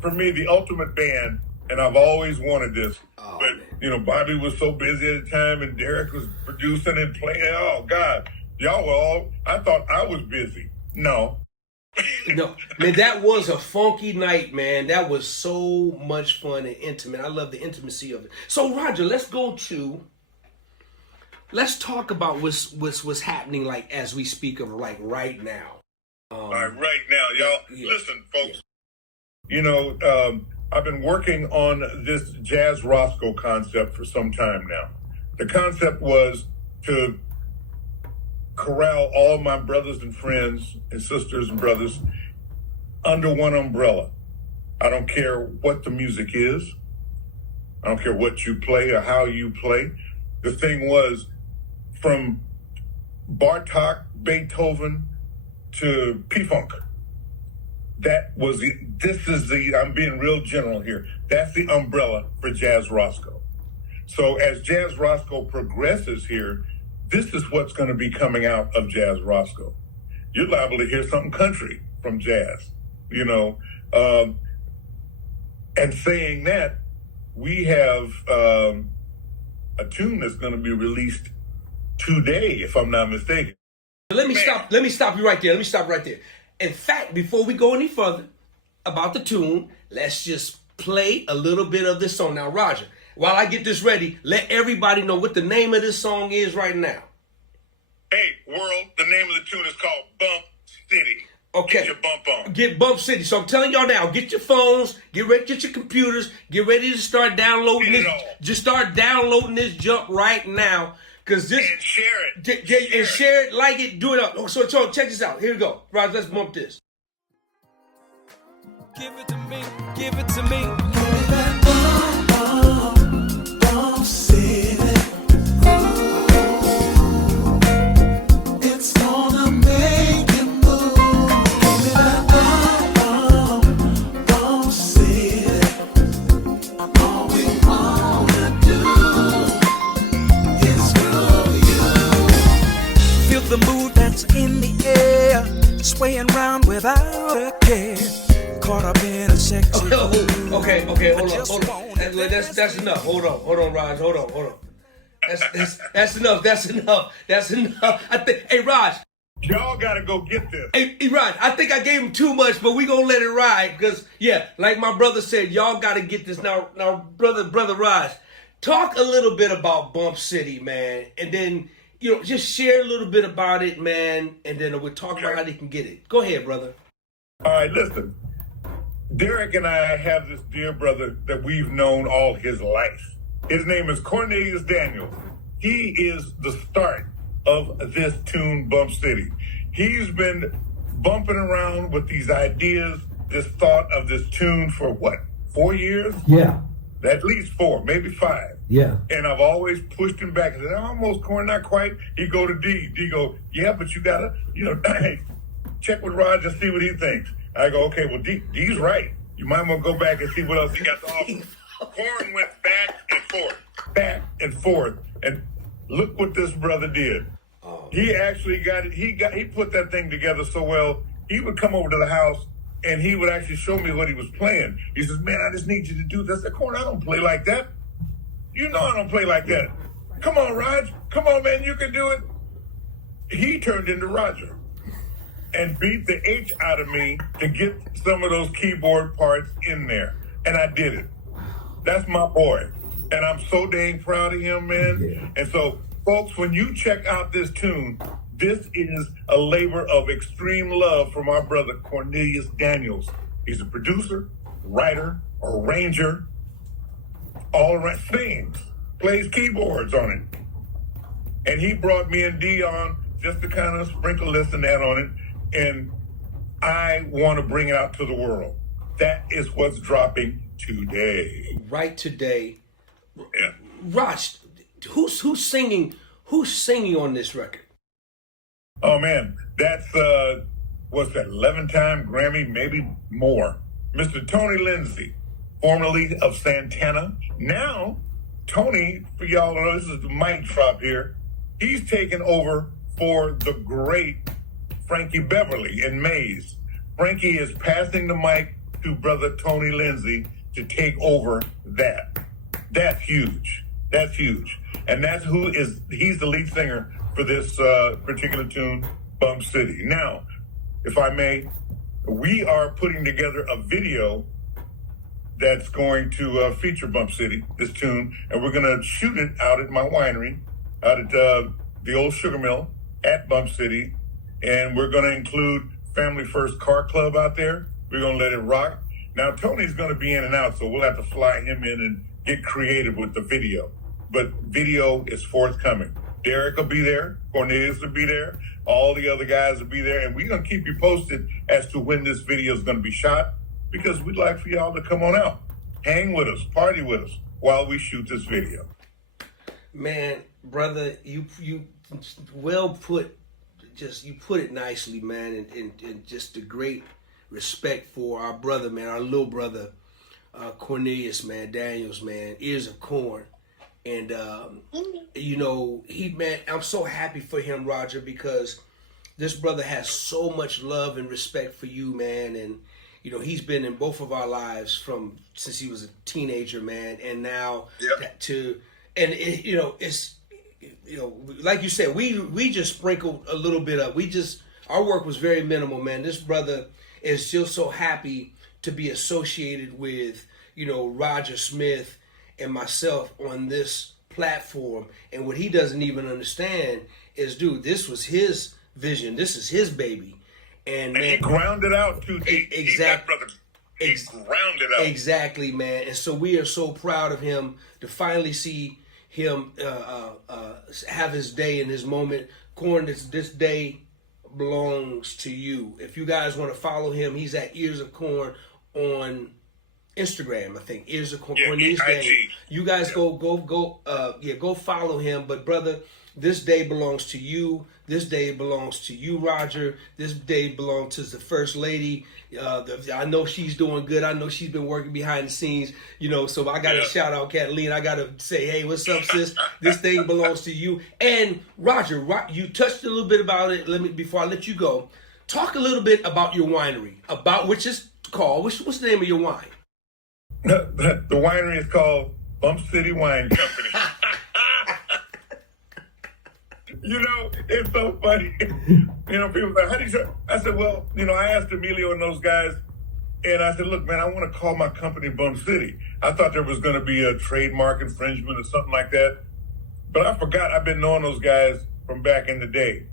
for me, the ultimate band, and I've always wanted this. Oh, but man. Bobby was so busy at the time, and Derek was producing and playing. Oh God, y'all were all. I thought I was busy. No. No, man, that was a funky night, man. That was so much fun and intimate. I love the intimacy of it. So, Roger, let's talk about what's happening as we speak of right now. All right, now, y'all. Yeah. Listen, folks. Yeah. I've been working on this Jazz Roscoe concept for some time now. The concept was to corral all my brothers and friends and sisters and brothers under one umbrella. I don't care what the music is. I don't care what you play or how you play. The thing was, from Bartok, Beethoven to P-Funk, I'm being real general here. That's the umbrella for Jazz Roscoe. So as Jazz Roscoe progresses here, this is what's going to be coming out of Jazz Roscoe. You're liable to hear something country from jazz, And saying that, we have a tune that's going to be released today, if I'm not mistaken. Let me stop you right there. In fact, before we go any further about the tune, let's just play a little bit of this song. Now, Roger, while I get this ready, let everybody know what the name of this song is right now. Hey, world, the name of the tune is called Bump City. Okay. Get your bump on. Get Bump City. So I'm telling y'all now, get your phones, get your computers, get ready to start downloading this. Just start downloading this junk right now. Cause this, and share it. Share it, like it, do it up. So check this out. Here we go. Roger, let's bump this. Give it to me, give it to me. Bump City. It's gonna make you move. Give me that bump City. All we wanna do is groove you. Feel the mood that's in the air, swaying round without a care. Caught up in a sexy. Okay, hold on. That's enough. Hold on, Raj. Hold on. That's enough. I think, hey, Raj. Y'all gotta go get this. Hey, Raj, I think I gave him too much, but we gonna let it ride. Because, yeah, like my brother said, y'all gotta get this. Now, brother Raj, talk a little bit about Bump City, man. And then, just share a little bit about it, man. And then we'll talk about how they can get it. Go ahead, brother. All right, listen. Derek and I have this dear brother that we've known all his life. His name is Cornelius Daniels. He is the start of this tune, Bump City. He's been bumping around with these ideas, this thought of this tune for what, 4 years? Yeah. At least 4, maybe 5. Yeah. And I've always pushed him back. I said, almost, Corn, not quite. He go to D. D go, yeah, but you gotta, hey, check with Raj and see what he thinks. I go, okay, well, D's right. You might want to go back and see what else he got to offer. Corn went back and forth, and look what this brother did. He actually got it. He put that thing together so well. He would come over to the house and he would actually show me what he was playing. He says, "Man, I just need you to do this." I said, "Corn, I don't play like that. You know I don't play like that. Come on, Raj. Come on, man, you can do it." He turned into Roger and beat the H out of me to get some of those keyboard parts in there. And I did it. That's my boy. And I'm so dang proud of him, man. Yeah. And so, folks, when you check out this tune, this is a labor of extreme love from our brother Cornelius Daniels. He's a producer, writer, arranger, all around, sings, plays keyboards on it. And he brought me and D on just to kind of sprinkle this and that on it. And I want to bring it out to the world. That is what's dropping today. Right today. Yeah. Raj, who's singing on this record? Oh man, that's what's that, 11-time Grammy, maybe more. Mr. Tony Lindsay, formerly of Santana. Now, Tony, for y'all to know, this is the mic drop here. He's taken over for the great Frankie Beverly in Maze. Frankie is passing the mic to brother Tony Lindsay to take over that. That's huge. That's huge. And that's he's the lead singer for this particular tune, Bump City. Now, if I may, we are putting together a video that's going to feature Bump City, this tune, and we're going to shoot it out at my winery, out at the old sugar mill at Bump City. And we're going to include Family First Car Club out there. We're going to let it rock. Now, Tony's going to be in and out, so we'll have to fly him in and get creative with the video. But video is forthcoming. Derek will be there. Cornelius will be there. All the other guys will be there. And we're going to keep you posted as to when this video is going to be shot, because we'd like for y'all to come on out, hang with us, party with us while we shoot this video. Man, brother, you well put. Just you put it nicely, man, and just the great respect for our brother, man, our little brother, Cornelius, man, Daniels, man, Ears of Corn. And, I'm so happy for him, Roger, because this brother has so much love and respect for you, man. And, he's been in both of our lives since he was a teenager, man. And now it's you know, like you said, we just sprinkled a little bit of. Our work was very minimal, man. This brother is still so happy to be associated with, you know, Roger Smith and myself on this platform. And what he doesn't even understand is, dude, this was his vision. This is his baby. And man, he grounded out too. Exactly. He grounded out. Exactly, man. And so we are so proud of him to finally see him have his day and his moment. Corn, this day belongs to you. If you guys want to follow him, he's at Ears of Corn on Instagram, I think. Ears of Corn. Yeah, you guys go follow him. But brother, this day belongs to you. This day belongs to you, Roger. This day belongs to the First Lady. I know she's doing good. I know she's been working behind the scenes, you know, so I got to shout out Kathleen. I got to say, hey, what's up, sis? This thing belongs to you. And Roger, you touched a little bit about it. Before I let you go, talk a little bit about your winery, what's the name of your wine? The winery is called Bump City Wine Company. You know, it's so funny. You know, people say, how do you say? I said, well, you know, I asked Emilio and those guys, and I said, look, man, I want to call my company Bump City. I thought there was going to be a trademark infringement or something like that. But I forgot I've been knowing those guys from back in the day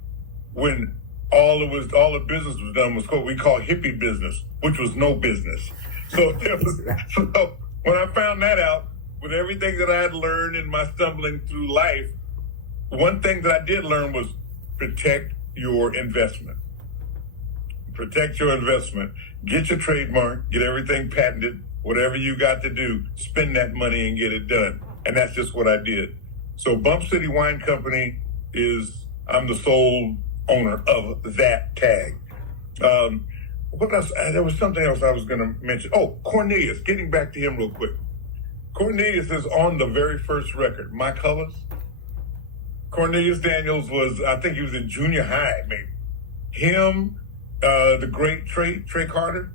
when all the business was done was what we call hippie business, which was no business. So when I found that out, with everything that I had learned in my stumbling through life, one thing that I did learn was protect your investment. Protect your investment. Get your trademark, get everything patented, whatever you got to do, spend that money and get it done. And that's just what I did. So Bump City Wine Company I'm the sole owner of that tag. What else? There was something else I was going to mention. Oh, Cornelius, getting back to him real quick. Cornelius is on the very first record, My Colors. Cornelius Daniels I think he was in junior high, maybe. Him, the great Tracy Carter,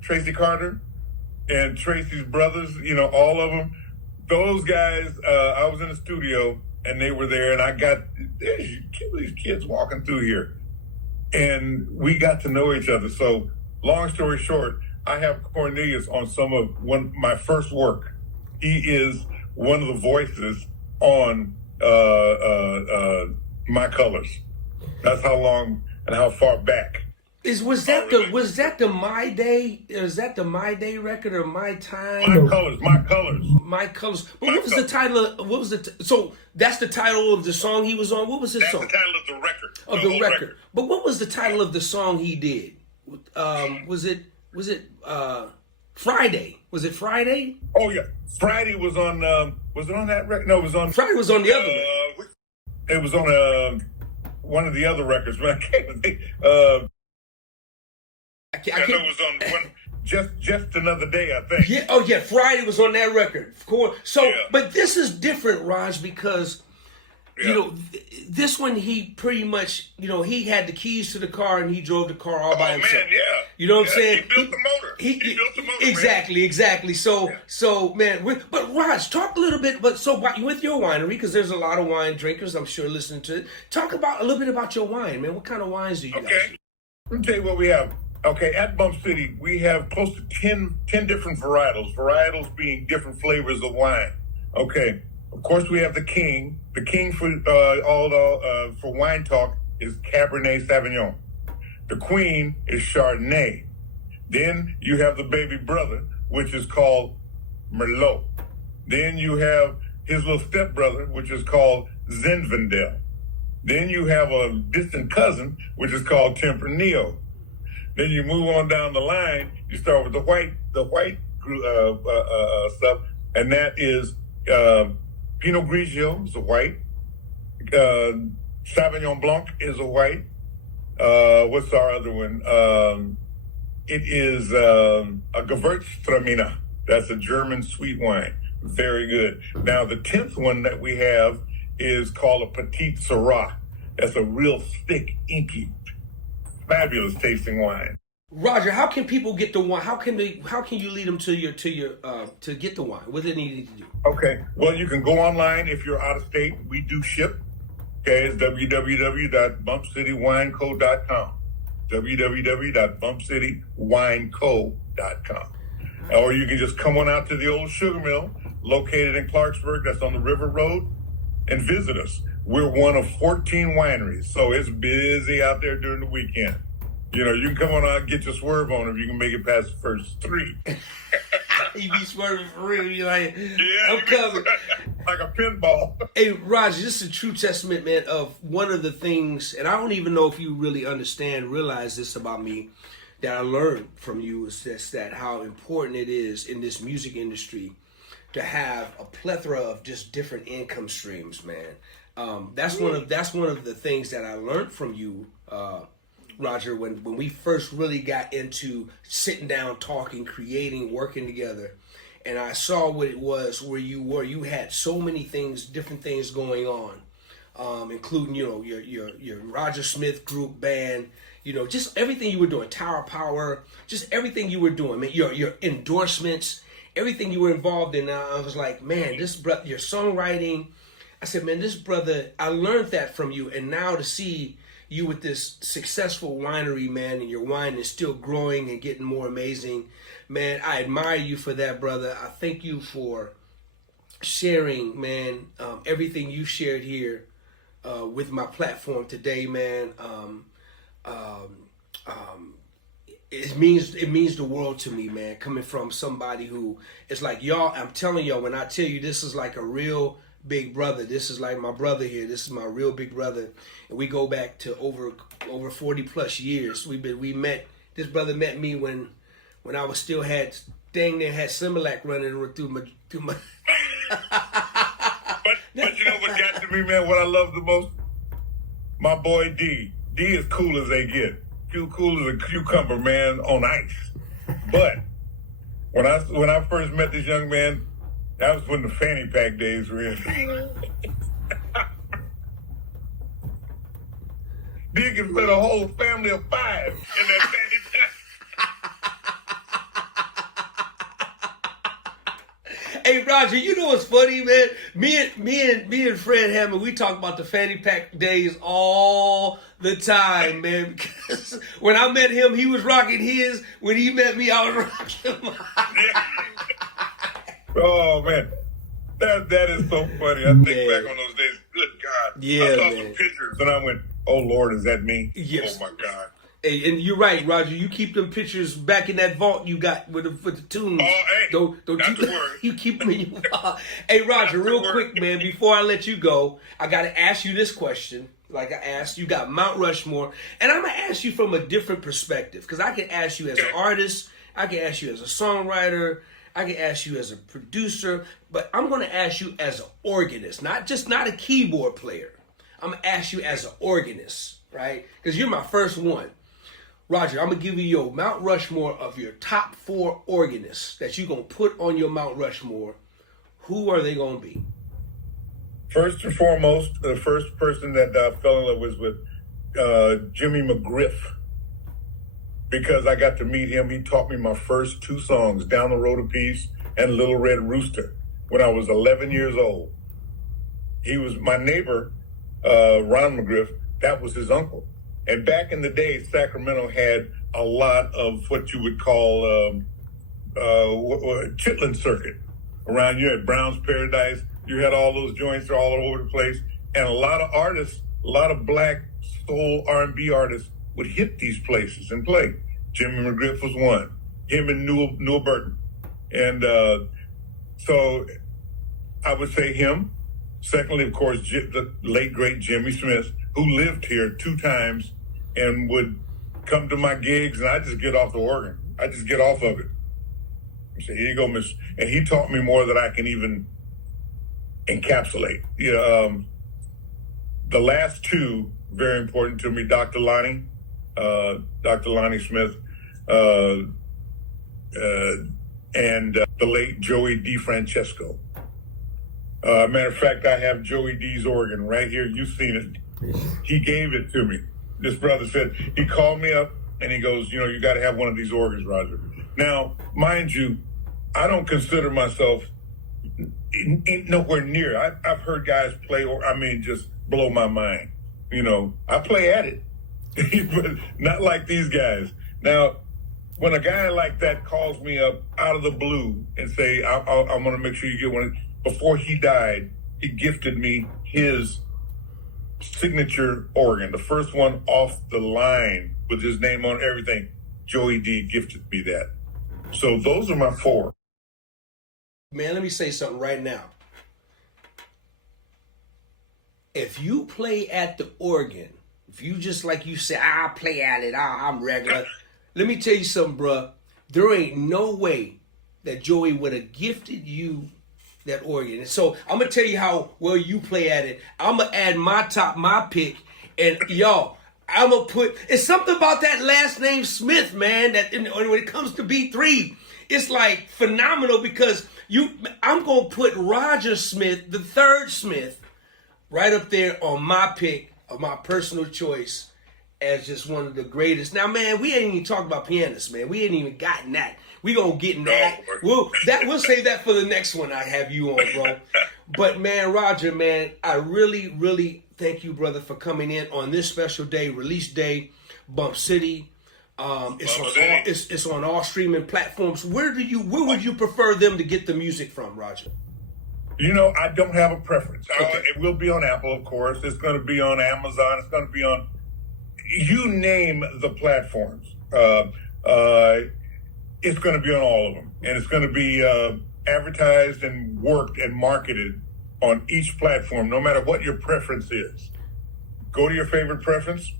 and Tracy's brothers, you know, all of them. Those guys, I was in the studio and they were there, and I got these kids walking through here. And we got to know each other. So, long story short, I have Cornelius on my first work. He is one of the voices on My Colors. That's how long and how far back. Was that the My Day? Is that the My Day record or My Time? My Colors. My Colors. But what was the title? So that's the title of the song he was on. What was his song? That's the title of the record. Of the record. But what was the title of the song he did? Was it Friday? Was it Friday? Oh yeah, Friday was on. Was it on that record? No, it was on. Friday was on the other record. It was on one of the other records. But I can't think. I know it was on one. Just Another Day, I think. Yeah. Oh yeah, Friday was on that record. Of course. So, but this is different, Raj, because you know this one he pretty much he had the keys to the car and he drove the car all by himself. Man, yeah. You know what I'm saying? He built the motor. He built the motor. Exactly. So man, but Raj, talk a little bit. But so with your winery, because there's a lot of wine drinkers, I'm sure, listening to it. Talk about a little bit about your wine, man. What kind of wines do you guys do? Let me tell you what we have. Okay, at Bump City, we have close to 10 different varietals. Varietals being different flavors of wine. Okay, of course we have the king. The king for for wine talk is Cabernet Sauvignon. The queen is Chardonnay. Then you have the baby brother, which is called Merlot. Then you have his little stepbrother, which is called Zinfandel. Then you have a distant cousin, which is called Tempranillo. Then you move on down the line. You start with the white stuff, and that is Pinot Grigio is a white. Sauvignon Blanc is a white. What's our other one? It is a Gewürztraminer. That's a German sweet wine. Very good. Now the 10th one that we have is called a Petit Syrah. That's a real thick, inky, fabulous tasting wine. Roger, how can people get the wine? How can you lead them to get the wine? What do they need to do? Okay. Well, you can go online if you're out of state. We do ship. Okay, it's www.bumpcitywineco.com. www.bumpcitywineco.com. Or you can just come on out to the old sugar mill located in Clarksburg, that's on the River Road, and visit us. We're one of 14 wineries, so it's busy out there during the weekend. You know, you can come on out and get your swerve on if you can make it past the first 3. You be swerving for real. You like, Yeah, I'm coming. like a pinball. Hey, Roger, this is a true testament, man, of one of the things, and I don't even know if you really realize this about me, that I learned from you is just that how important it is in this music industry to have a plethora of just different income streams, man. That's one of the things that I learned from you, Roger, when we first really got into sitting down, talking, creating, working together. And I saw what it was where you were. You had so many things, different things going on, including, you know, your Roger Smith group band, you know, just everything you were doing, Tower Power, just everything you were doing, man, your endorsements, everything you were involved in. I was like, man, this brother, your songwriting. I said, man, this brother, I learned that from you. And now to see you with this successful winery, man, and your wine is still growing and getting more amazing, man, I admire you for that, brother. I thank you for sharing, man, everything you shared here with my platform today, man. It means the world to me, man, coming from somebody who is like, y'all, I'm telling y'all, when I tell you this is like a real big brother, this is like my brother here, this is my real big brother, and we go back to over 40 plus years. This brother met me when I was still had Similac running through my But you know what got to me, man, what I love the most? My boy D. D is cool as they get. Cool as a cucumber, man, on ice. But when I first met this young man, that was when the fanny pack days were in. D can fit a whole family of 5 in that fanny pack. Hey, Roger, you know what's funny, man? Me and Fred Hammond, we talk about the fanny pack days all the time, man. Because when I met him, he was rocking his. When he met me, I was rocking mine. Oh man, that is so funny. I think back on those days. Good God, Yeah, I saw man. some pictures and I went, "Oh Lord, is that me?" Yes. Oh my God. Hey, and you're right, Roger. You keep them pictures back in that vault you got with the tunes. Oh, hey, don't not you? to worry. You keep them in your vault. Hey, Roger, Not to real worry. quick, man. Before I let you go, I got to ask you this question. Like I asked, you got Mount Rushmore, and I'm gonna ask you from a different perspective because I can ask you as an artist, I can ask you as a songwriter, I can ask you as a producer, but I'm gonna ask you as an organist, not a keyboard player. I'm gonna ask you as an organist, right? Because you're my first one. Roger, I'm going to give you your Mount Rushmore of your top 4 organists that you're going to put on your Mount Rushmore. Who are they going to be? First and foremost, the first person that I fell in love with Jimmy McGriff. Because I got to meet him. He taught me my first 2 songs, Down the Road a Piece and Little Red Rooster, when I was 11 years old. He was my neighbor, Ron McGriff. That was his uncle. And back in the day, Sacramento had a lot of what you would call chitlin circuit around. You had Brown's Paradise. You had all those joints all over the place. And a lot of artists, a lot of black soul R&B artists would hit these places and play. Jimmy McGriff was one. Him and Newell Burton. And so I would say him. Secondly, of course, the late, great Jimmy Smith, who lived here 2 times and would come to my gigs, and I just get off the organ. I just get off of it. I say, here you go, miss. And he taught me more than I can even encapsulate. The last 2, very important to me, Dr. Lonnie Smith, and the late Joey DeFrancesco. Matter of fact, I have Joey D's organ right here. You've seen it. He gave it to me. This brother said, he called me up and he goes, you got to have one of these organs, Roger. Now, mind you, I don't consider myself nowhere near. I've heard guys play, just blow my mind. You know, I play at it, but not like these guys. Now, when a guy like that calls me up out of the blue and say, I'm going to make sure you get one. Before he died, he gifted me his signature organ, the first one off the line with his name on everything. Joey D gifted me that. So those are my four. Man, let me say something right now. If you play at the organ, if you just like you say, I play at it, I'm regular. Let me tell you something, bruh. There ain't no way that Joey would have gifted you that organ. And so I'm going to tell you how well you play at it. I'm going to add my pick. And y'all, I'm going to put, it's something about that last name Smith, man, that when it comes to B3, it's like phenomenal because I'm going to put Roger Smith, the third Smith, right up there on my pick of my personal choice as just one of the greatest. Now, man, we ain't even talking about pianists, man. We ain't even gotten that. We gonna get in that. We'll save that for the next one I have you on, bro. But man, Roger, man, I really, really thank you, brother, for coming in on this special day, release day, Bump City. It's on all streaming platforms. Where would you prefer them to get the music from, Roger? You know, I don't have a preference. Okay. It will be on Apple, of course. It's going to be on Amazon. It's going to be on, you name the platforms. It's going to be on all of them. And it's going to be advertised and worked and marketed on each platform, no matter what your preference is. Go to your favorite preference.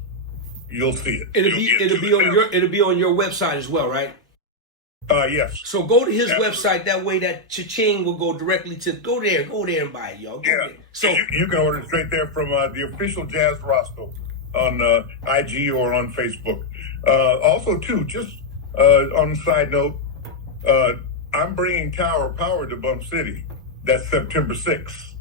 You'll see it. It'll be on your website as well, right? Yes. So go to his website. That way, that cha-ching will go directly to. Go there and buy it, y'all. Go there. So you can order it straight there from the official Jazz Roscoe on IG or on Facebook. Also, too, just on a side note, I'm bringing Tower Power to Bump City. That's September 6th.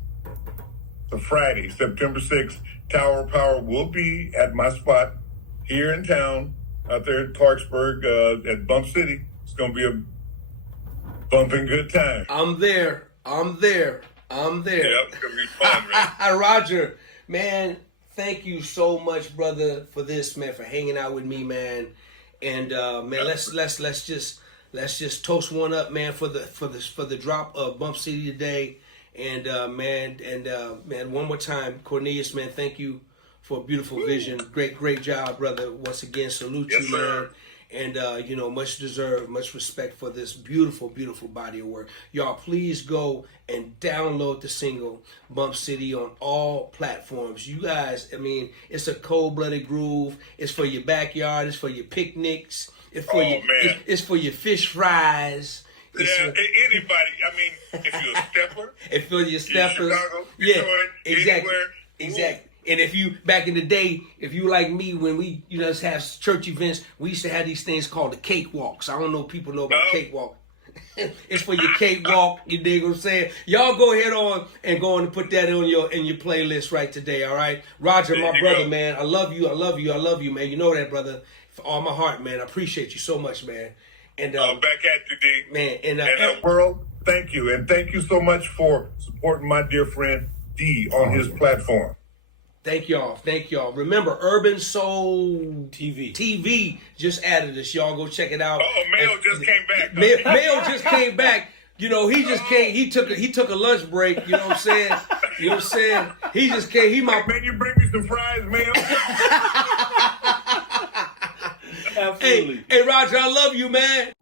It's a Friday, September 6th. Tower Power will be at my spot here in town, out there in Clarksburg at Bump City. It's going to be a bumping good time. I'm there. Yeah, it's going to be fun, man. Roger, man, thank you so much, brother, for this, man, for hanging out with me, man. And man, let's just toast one up, man, for the drop of Bump City today. And man, one more time, Cornelius, man, thank you for a beautiful vision. Great job, brother. Once again, salute Yes, you, sir. man. And, much deserved, much respect for this beautiful, beautiful body of work. Y'all, please go and download the single Bump City on all platforms. You guys, I mean, it's a cold-blooded groove. It's for your backyard. It's for your picnics. It's for it's for your fish fries. Anybody. I mean, if you're a stepper. If for your steppers. Chicago, Yeah, Detroit, exactly. anywhere. Exactly. And if you, back in the day, if you like me, when we, just have church events, we used to have these things called the cakewalks. I don't know if people know about cakewalk. It's for your cakewalk, you dig what I'm saying? Y'all go ahead on and put that in your playlist right today, all right? Roger, my brother, man, I love you, man. You know that, brother. For all my heart, man. I appreciate you so much, man. And back at you, D. man, and world, thank you. And thank you so much for supporting my dear friend D on his platform. Thank y'all. Remember, Urban Soul TV just added us. Y'all go check it out. Oh, Mayo just came back. Mayo just came back. You know, he just came. He took a lunch break. You know what I'm saying? He just came. He might. Man, you bring me some fries, Mayo. Absolutely. Hey, Roger, I love you, man.